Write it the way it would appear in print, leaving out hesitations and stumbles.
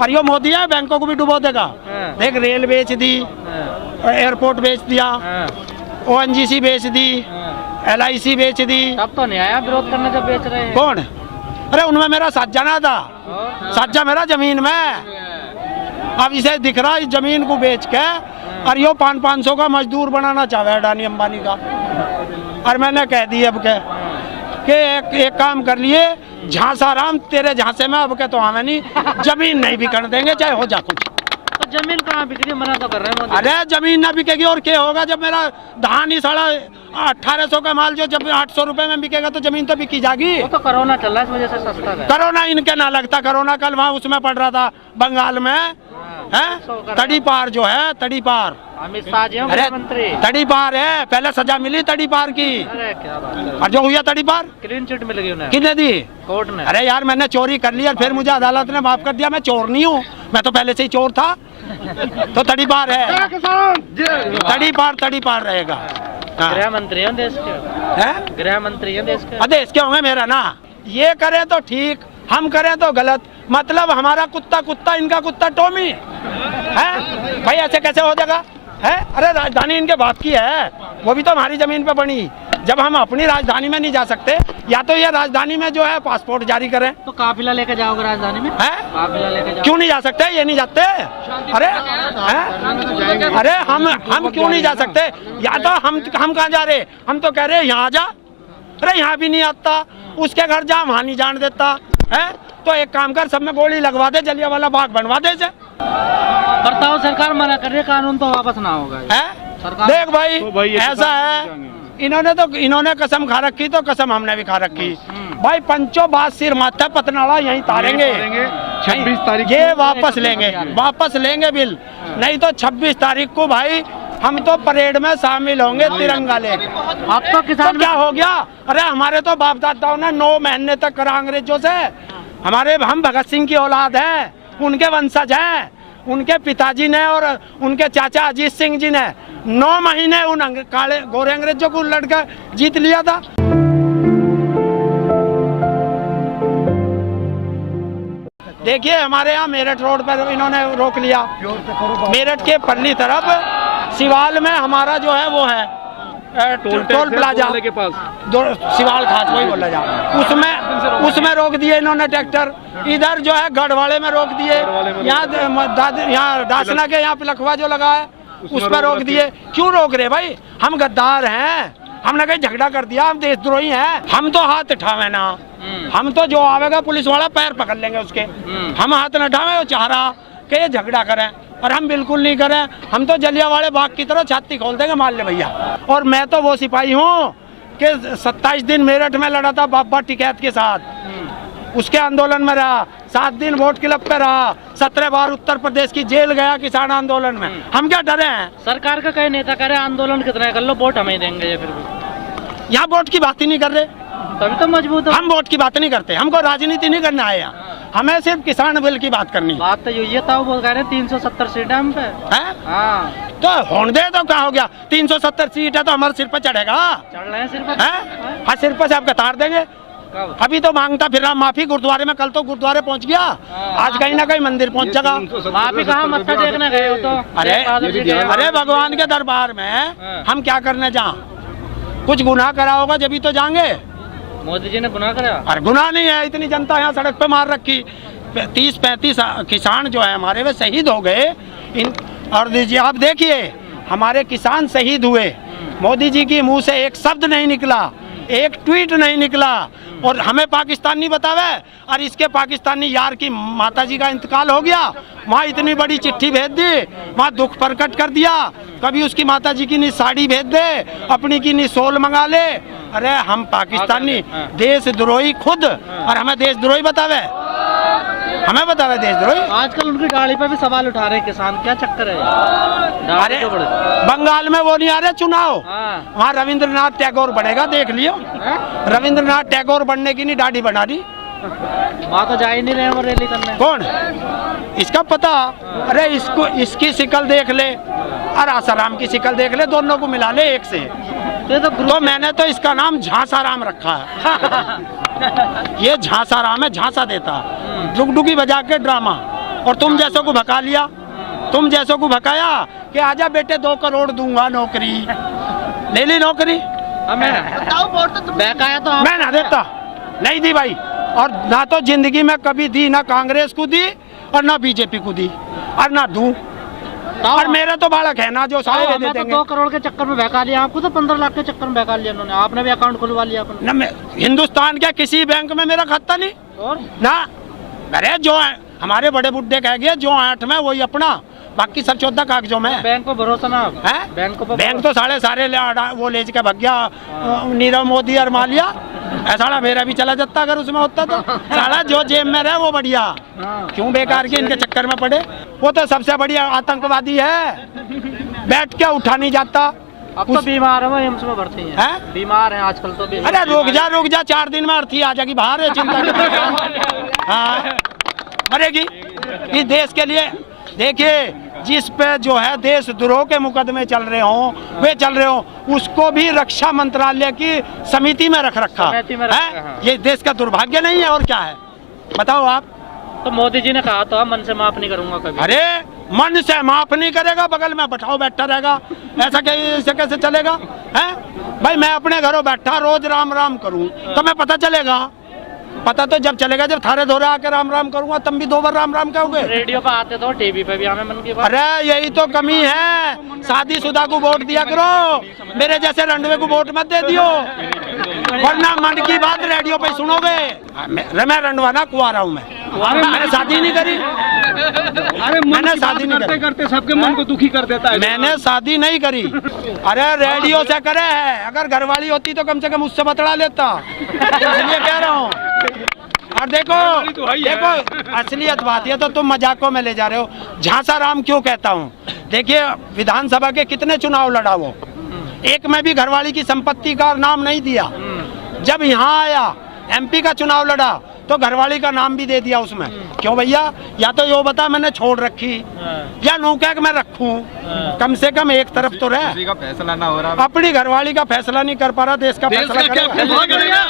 और ये मोदी है बैंकों को भी डुबो देगा। देख रेल बेच दी, एयरपोर्ट बेच दिया, ONGC बेच दी, LIC बेच दी। तब तो नहीं आया विरोध करने जब बेच रहे हैं। कौन? अरे उनमें मेरा साझा ना था, साझा मेरा जमीन में। अब इसे दिख रहा है इस जमीन को बेच के और यो 500 का मजदूर बनाना चाहे अडानी अंबानी का। और मैंने कह दी अब के एक काम कर लिए, झांसाराम तेरे झांसे में अब के तो हमें नहीं, जमीन नहीं बिकने देंगे चाहे हो जा कुछ। तो जमीन कहाँ बिक रही है, मना तो कर रहे हैं। अरे जमीन ना बिकेगी और क्या होगा जब मेरा धान ही 1850 का माल जो जब 800 रुपए में बिकेगा तो जमीन तो बिकी जाएगी। वो तो कोरोना चल रहा है इस वजह से सस्ता है। कोरोना इनके ना लगता, कोरोना कल वहाँ उसमें पड़ रहा था बंगाल में है, तड़ी पार जो है तड़ी पार। अमित शाह जी मंत्री तड़ी पार है, पहले सजा मिली तड़ी पार की। अरे क्या बात है। और जो हुआ तड़ी पार क्लीन चिट मिल गई उन्हें। किसने दी? कोर्ट ने। अरे यार मैंने चोरी कर ली और फिर मुझे अदालत ने माफ कर दिया। मैं चोर नहीं हूँ, मैं तो पहले से ही चोर था। तो तड़ी पार है, तड़ी पार रहेगा। गृह मंत्री है देश के, गृह मंत्री है देश के। देश के होंगे मेरा ना, ये करे तो ठीक, हम करें तो गलत। मतलब हमारा कुत्ता कुत्ता, इनका कुत्ता टॉमी है भाई, ऐसे कैसे हो जाएगा है? अरे राजधानी इनके बाप की है, वो भी तो हमारी जमीन पे बनी। जब हम अपनी राजधानी में नहीं जा सकते, या तो ये राजधानी में जो है पासपोर्ट जारी करें। तो काफिला लेके जाओगे राजधानी में? है काफिला लेके जाओ। क्यों नहीं जा सकते? ये नहीं जाते? अरे अरे हम क्यों नहीं जा सकते? या तो हम कहाँ जा रहे? हम तो कह रहे हैं यहाँ जा। अरे यहाँ भी नहीं आता, उसके घर जा, वहाँ नहीं जान देता है। तो एक काम कर, सब में गोली लगवा दे, जलियांवाला बाग बनवा दे। बताओ सरकार मना कर रही है, कानून तो वापस ना होगा है। देख भाई, तो ऐसा है, इन्होंने कसम खा रखी तो कसम हमने भी खा रखी भाई। पंचो बात सिर माथा पतनाला यहीं तारेंगे, 26 तारीख ये वापस लेंगे बिल। नहीं तो 26 तारीख को भाई हम तो परेड में शामिल होंगे तिरंगा लेके। अब तो किसान तो क्या हो गया? अरे हमारे तो बाप दादाओं ने 9 महीने तक करा अंग्रेजों से। हम भगत सिंह की औलाद हैं, उनके वंशज हैं। उनके पिताजी ने और उनके चाचा अजीत सिंह जी ने 9 महीने उन काले गोरे अंग्रेजों को लड़कर जीत लिया था। देखिए हमारे यहाँ मेरठ रोड पर इन्होंने रोक लिया। मेरठ के परली तरफ सिवाल में हमारा जो है वो है टोल प्लाजा के पास, सिवाल खास वही बोला जा, उसमें रोक दिए इन्होंने ट्रैक्टर। इधर जो है गढ़वाड़े में रोक दिए, यहाँ दासना के यहाँ पिलखवा जो लगा है उस पर रोक दिए। क्यों रोक रहे भाई? हम गद्दार हैं, हमने कहीं झगड़ा कर दिया? हम देशद्रोही हैं? हम तो हाथ उठावे ना, हम तो जो आवेगा पुलिस वाला पैर पकड़ लेंगे उसके। हम हाथ न उठावे, वो चाह रहा कि ये झगड़ा करें और हम बिल्कुल नहीं करें। हम तो जलियांवाले बाग की तरह छाती खोल देंगे, मान ले भैया। और मैं तो वो सिपाही हूँ कि 27 दिन मेरठ में लड़ा था बाबा टिकैत के साथ, उसके आंदोलन में रहा। 7 दिन वोट क्लब पे रहा, 17 बार उत्तर प्रदेश की जेल गया किसान आंदोलन में। हम क्या डरे हैं? सरकार का कई नेता करे आंदोलन कितना कर लो, वोट हमें देंगे। फिर भी यहाँ वोट की बात ही नहीं कर रहे, तभी तो मजबूत। हम वोट की बात नहीं करते, हमको राजनीति नहीं करना है यहाँ, हमें सिर्फ किसान बिल की बात करनी। बात तो ये था, वो कह रहे 370 सीटें हम पे है। तो होने दे, तो क्या हो गया? 370 सीट है तो हमारे सिर पर चढ़ेगा। चढ़ रहे हैं सिर पर। हाँ, सिर पर से आप कतार देंगे। अभी तो मांगता फिर रहा माफी गुरुद्वारे में, कल तो गुरुद्वारे पहुंच गया, आज कहीं ना कहीं मंदिर पहुंच जाएगा। माफी कहाँ, मत्था टेकने गए हो तो? अरे भगवान के दरबार में हम क्या करने जा? कुछ गुनाह करा होगा जब तो जाएंगे। मोदी जी ने गुनाह करा? अरे गुनाह नहीं है, इतनी जनता यहाँ सड़क पे मार रखी। 30-35 किसान जो है हमारे वे शहीद हो गए। और आप देखिए हमारे किसान शहीद हुए, मोदी जी के मुंह से एक शब्द नहीं निकला, एक ट्वीट नहीं निकला, और हमें पाकिस्तान नहीं बतावे। और इसके पाकिस्तानी यार की माताजी का इंतकाल हो गया, वहाँ इतनी बड़ी चिट्ठी भेज दी, वहाँ दुख प्रकट कर दिया। कभी उसकी माताजी की नी साड़ी भेज दे, अपनी की नी सोल मंगा ले। अरे हम पाकिस्तानी देशद्रोही खुद, और हमें देशद्रोही बतावे, हमें बतावे देशद्रोही। आजकल उनकी गाड़ी पे भी सवाल उठा रहे किसान, क्या चक्कर है? अरे बंगाल में वो नहीं आ रहे चुनाव, वहाँ रविंद्रनाथ टैगोर बनेगा, देख लियो। रविंद्रनाथ टैगोर बनने की नहीं दाढ़ी बना रही, वहाँ तो जा ही नहीं रहे रैली करने। कौन इसका पता? अरे इसकी शिक्ल देख ले और आसाराम की शिक्ल देख ले, दोनों को मिला ले एक से। तो मैंने तो इसका नाम झांसाराम रखा है। ये झांसाराम है, झांसा देता, डुगडुगी बजा के ड्रामा। और तुम जैसों को भगा लिया, तुम जैसों को भगाया कि आजा बेटे 2 करोड़ दूंगा नौकरी, ले ली नौकरी। हमें बहकाया तो मैं ना देता, नहीं दी भाई, और ना तो जिंदगी में कभी दी, ना कांग्रेस को दी और ना बीजेपी को दी, और ना दूं। और मेरा तो बालक है ना जो सारे दे हमें तो देंगे। 2 करोड़ के चक्कर में बहका लिया, आपको तो 15 लाख के चक्कर में बहका लिया उन्होंने। आपने भी अकाउंट खुलवा लिया अपना। ना मैं हिंदुस्तान के किसी बैंक में मेरा खाता नहीं और ना। अरे जो है हमारे बड़े बुड्ढे कह गए जो 8 में वही अपना, बाकी सब 14 कागजों में। बैंक पे भरोसा ना आप? है बैंक तो सारे वो ले के भग गया नीरव मोदी और मालिया। ऐसा मेरा भी चला जाता अगर उसमें होता तो। साला जो जेब में रहे वो बढ़िया, क्यों बेकार के इनके चक्कर में पड़े। वो तो सबसे बढ़िया आतंकवादी है, बैठ के उठा नहीं जाता। अब तो बीमार है, वो एम्स में भर्ती हैं। बीमार हैं आजकल तो। अरे रुक जा 4 दिन में अर्थी आ जाएगी बाहर है, चिंता हाँ मरेगी। इस देश के लिए देखिए, जिस पे जो है देशद्रोह के मुकदमे चल रहे हो, वे चल रहे हो, उसको भी रक्षा मंत्रालय की समिति में रख रखा है। ये देश का दुर्भाग्य नहीं है और क्या है बताओ आप। तो मोदी जी ने कहा था मन से माफ नहीं करूंगा कभी। अरे मन से माफ नहीं करेगा, बगल में बैठाओ बैठा रहेगा, ऐसा कैसे चलेगा है भाई। मैं अपने घरों बैठा रोज राम राम करूं तो मैं पता चलेगा, पता तो जब चलेगा जब थारे धोरे आके राम राम करूंगा, तब भी 2 बार राम राम कहोगे। रेडियो पे आते तो टीवी पे भी हमें मन की बात। अरे यही तो कमी है, शादीशुदा को वोट दिया करो, मेरे जैसे रंडवे को वोट मत दे दियो, वरना मन की बात रेडियो पे सुनोगे। मैं रंडवा ना कुआरा हूँ, मैंने शादी नहीं करी। अरे मैंने शादी नहीं करते करते सबके मन को दुखी कर देता है। मैंने शादी नहीं करी। अरे रेडियो से करे है, अगर घरवाली होती तो कम से कम उससे बतला लेता, इसलिए कह रहा हूँ। और देखो असलियत बात है, तो तुम मजाकों में ले जा रहे हो। झांसा राम क्यों कहता हूँ, देखिए विधानसभा के कितने चुनाव लड़ा वो, एक में भी घरवाली की संपत्ति का नाम नहीं दिया। जब यहाँ आया MP का चुनाव लड़ा तो घरवाली का नाम भी दे दिया उसमें। क्यों भैया, या तो यो बता मैंने छोड़ रखी या नौका मैं रखूं, कम से कम एक तरफ तो रहे। का फैसला ना हो रहा, अपनी घरवाली का फैसला नहीं कर पा रहा, देश का फैसला करेगा।